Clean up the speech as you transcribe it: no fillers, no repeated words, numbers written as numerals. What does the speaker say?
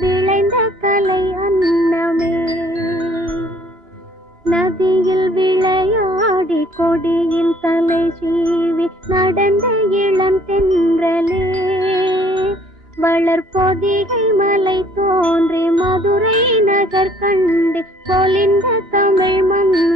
விளைந்த கலை அன்னமே. நதியில் விளையாடி கொடியின் தலை சீவி நடந்த இளம் தென்றலே. வளர்பொதிகை மலை தோன்றி மதுரை நகர் கண்டு பொலிந்த தமிழ் மண்